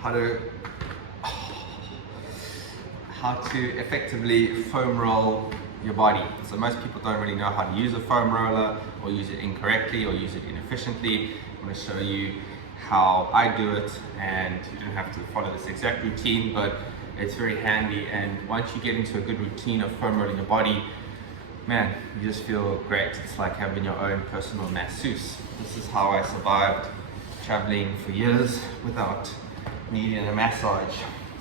how to effectively foam roll your body. So most people don't really know how to use a foam roller, or use it incorrectly, or use it inefficiently. I'm going to show you how I do it, and you don't have to follow this exact routine, but it's very handy. And once you get into a good routine of foam rolling your body, man, you just feel great. It's like having your own personal masseuse. This is how I survived traveling for years without needing a massage.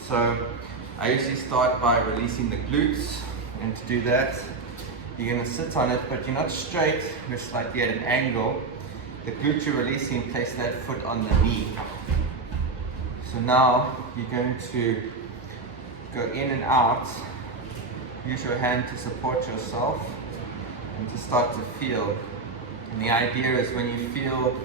So I usually start by releasing the glutes, and to do that, you're going to sit on it, but you're not straight, you're slightly at an angle. The glute you're releasing, place that foot on the knee. So now you're going to go in and out. Use your hand to support yourself and to start to feel. And the idea is when you feel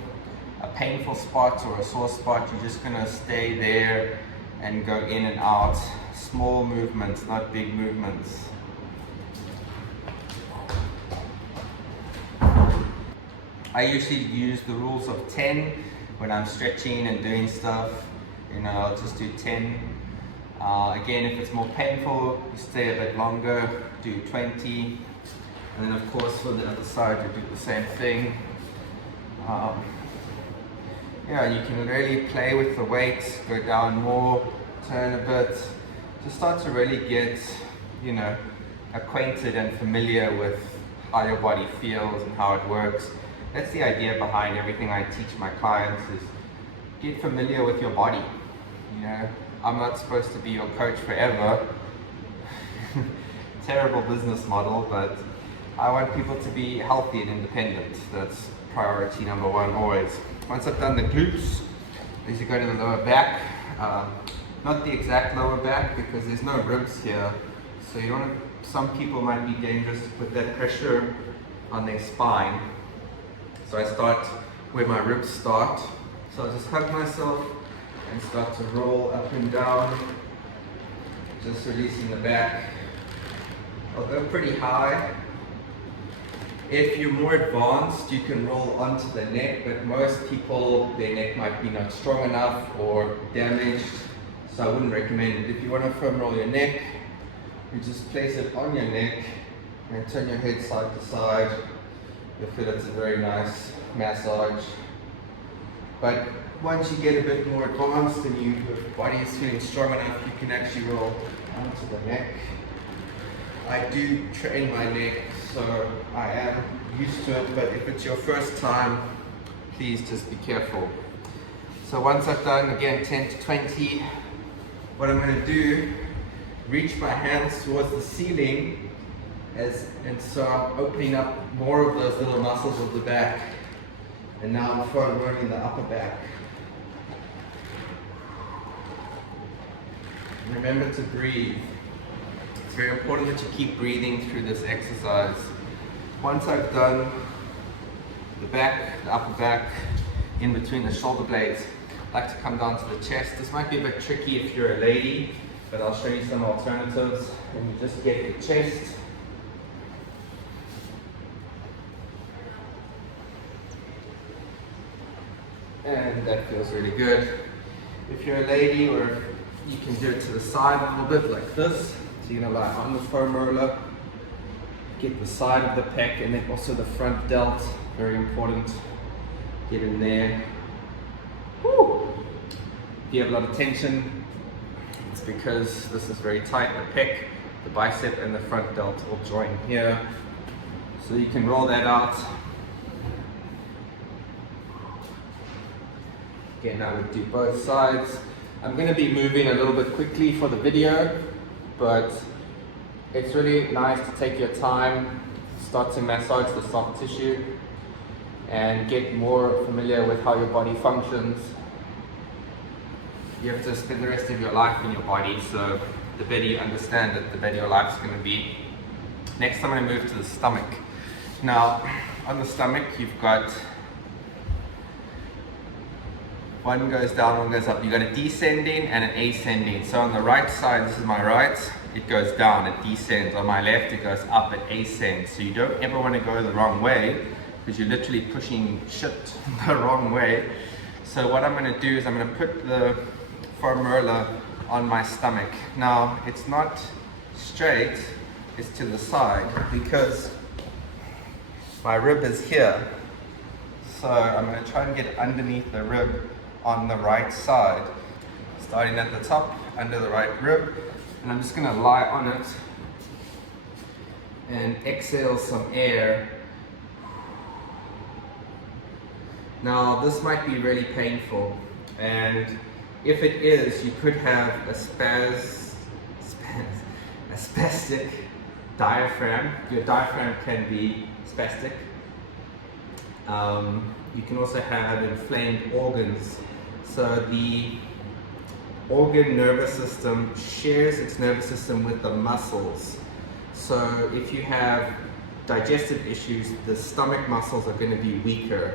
a painful spot or a sore spot, you're just going to stay there and go in and out. Small movements, not big movements. I usually use the rules of 10 when I'm stretching and doing stuff. You know, I'll just do 10. Again, if it's more painful, you stay a bit longer, do 20. And then of course for the other side, you do the same thing. Yeah, you can really play with the weights, go down more, turn a bit. Just start to really get, you know, acquainted and familiar with how your body feels and how it works. That's the idea behind everything I teach my clients, is get familiar with your body. You know, I'm not supposed to be your coach forever. Terrible business model, but I want people to be healthy and independent. That's priority number one always. Once I've done the glutes, as you go to the lower back, not the exact lower back because there's no ribs here. So you don't want to, some people might be dangerous to put that pressure on their spine. So I start where my ribs start. So I just hug myself and start to roll up and down, just releasing the back. I'll go pretty high. If you're more advanced, you can roll onto the neck, but most people, their neck might be not strong enough or damaged, so I wouldn't recommend it. If you want to foam roll your neck, you just place it on your neck and turn your head side to side. You'll feel it's a very nice massage. But once you get a bit more advanced and your body is feeling strong enough, you can actually roll onto the neck. I do train my neck, so I am used to it, but if it's your first time, please just be careful. So once I've done, again, 10 to 20, what I'm going to do, reach my hands towards the ceiling, and so I'm opening up more of those little muscles of the back, and now I'm foam rolling the upper back. Remember to breathe. It's very important that you keep breathing through this exercise. Once I've done the back, the upper back, in between the shoulder blades, I like to come down to the chest. This might be a bit tricky if you're a lady, but I'll show you some alternatives. And you just get your chest. And that feels really good. If you're a lady, or you can do it to the side a little bit like this. So you're going to lie on the foam roller, get the side of the pec, and then also the front delt, very important. Get in there. Woo! If you have a lot of tension, it's because this is very tight. The pec, the bicep, and the front delt will join here. So you can roll that out. Again, I would do both sides. I'm going to be moving a little bit quickly for the video, but it's really nice to take your time, start to massage the soft tissue, and get more familiar with how your body functions. You have to spend the rest of your life in your body, so the better you understand it, the better your life's going to be. Next, I'm going to move to the stomach. Now, on the stomach, you've got one goes down, one goes up. You've got a descending and an ascending. So on the right side, this is my right, it goes down, it descends. On my left, it goes up, it ascends. So you don't ever want to go the wrong way, because you're literally pushing shit the wrong way. So what I'm going to do is I'm going to put the foam roller on my stomach. Now, it's not straight, it's to the side because my rib is here. So I'm going to try and get underneath the rib on the right side, starting at the top, under the right rib, and I'm just going to lie on it and exhale some air. Now, this might be really painful, and if it is, you could have a spastic diaphragm. Your diaphragm can be spastic. You can also have inflamed organs. So the organ nervous system shares its nervous system with the muscles. So if you have digestive issues, the stomach muscles are going to be weaker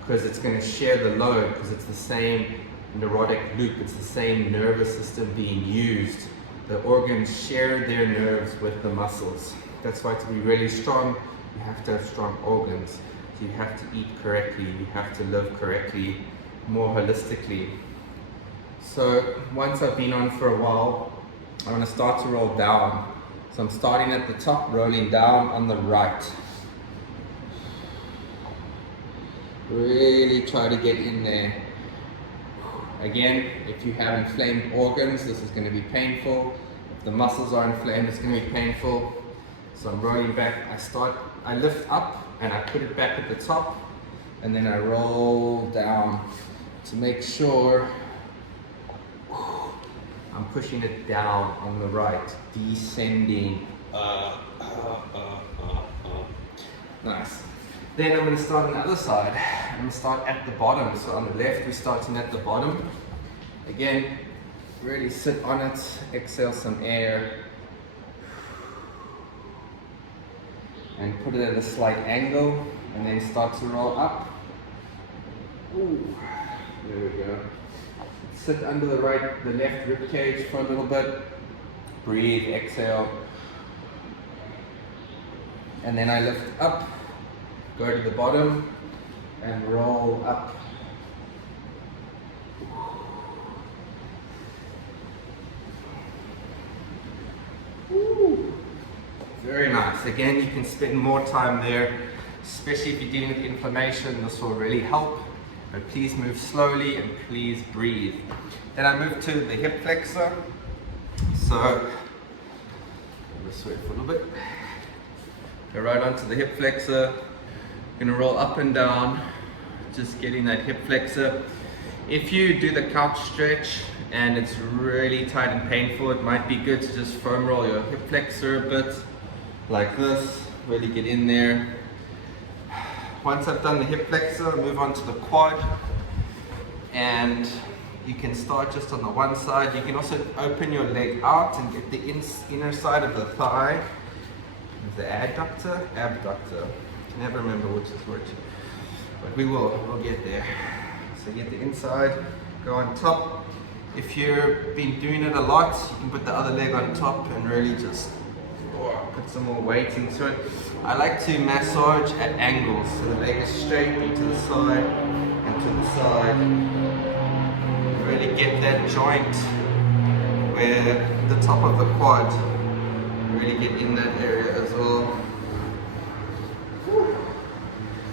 because it's going to share the load, because it's the same neurotic loop, it's the same nervous system being used. The organs share their nerves with the muscles. That's why to be really strong, you have to have strong organs. So you have to eat correctly, you have to live correctly, more holistically. So once I've been on for a while, I'm going to start to roll down. So I'm starting at the top, rolling down on the right. Really try to get in there. Again, if you have inflamed organs, this is going to be painful. If the muscles are inflamed, it's going to be painful. So I'm rolling back. I lift up and I put it back at the top, and then I roll down to make sure I'm pushing it down on the right, descending. Nice. Then I'm going to start on the other side. I'm going to start at the bottom. So on the left, we're starting at the bottom. Again, really sit on it, exhale some air, and put it at a slight angle, and then start to roll up. Ooh, there we go. Sit under the left rib cage for a little bit. Breathe, exhale. And then I lift up, go to the bottom, and roll up. Ooh. Very nice. Again, you can spend more time there, especially if you're dealing with inflammation. This will really help. But please move slowly and please breathe. Then I move to the hip flexor. So, this way for a little bit. Go right onto the hip flexor. Gonna roll up and down, just getting that hip flexor. If you do the couch stretch and it's really tight and painful, it might be good to just foam roll your hip flexor a bit, like this. Really get in there. Once I've done the hip flexor, I move on to the quad, and you can start just on the one side. You can also open your leg out and get the inner side of the thigh. The adductor, abductor. I never remember which is which, but we'll get there. So get the inside, go on top. If you've been doing it a lot, you can put the other leg on top and really just put some more weight into it. I like to massage at angles, so the leg is straight, be to the side and to the side. Really get that joint where the top of the quad. Really get in that area as well.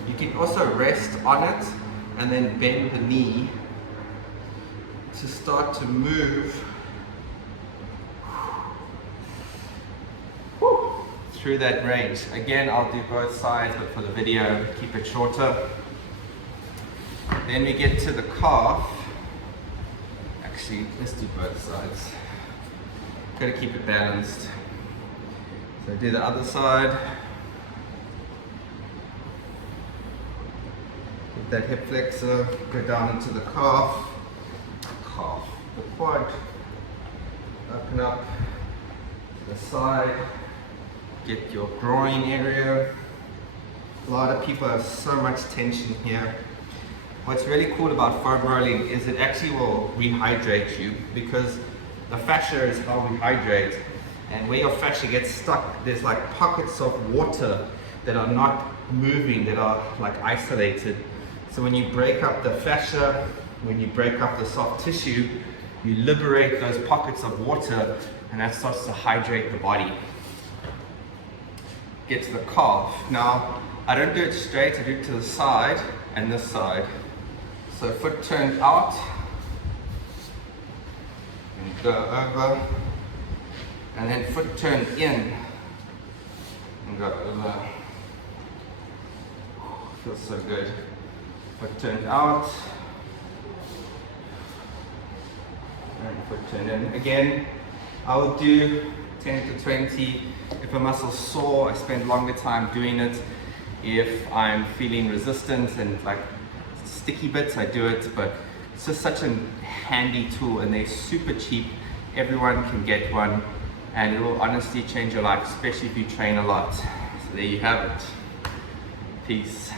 You can also rest on it and then bend the knee to start to move through that range. Again, I'll do both sides, but for the video, keep it shorter. Then we get to the calf. Actually, let's do both sides. Gotta keep it balanced. So do the other side. Get that hip flexor, go down into the calf. The quad. Open up to the side. Get your groin area. A lot of people have so much tension here. What's really cool about foam rolling is it actually will rehydrate you, because the fascia is how we hydrate. And where your fascia gets stuck, there's like pockets of water that are not moving, that are like isolated. So when you break up the fascia, when you break up the soft tissue, you liberate those pockets of water, and that starts to hydrate the body. Get to the calf. Now, I don't do it straight, I do it to the side and this side. So foot turned out, and go over, and then foot turned in, and go over. Feels so good. Foot turned out, and foot turned in. Again, I will do 10 to 20. If a muscle's sore, I spend longer time doing it. If I'm feeling resistant and like sticky bits, I do it, but it's just such a handy tool, and they're super cheap. Everyone can get one, and it will honestly change your life, especially if you train a lot. So there you have it. Peace.